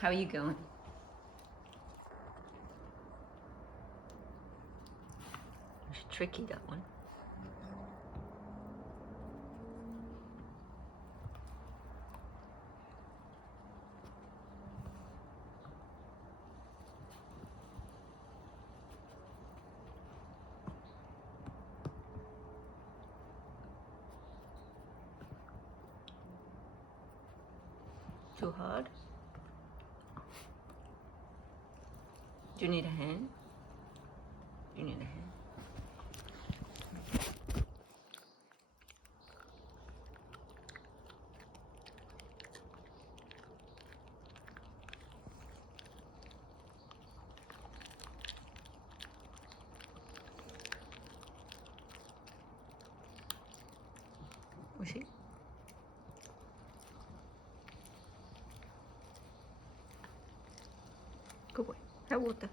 How are you going? It's tricky, that one. Too hard? Do you need a hand? Do you need a hand? Was he? Good boy. Have water.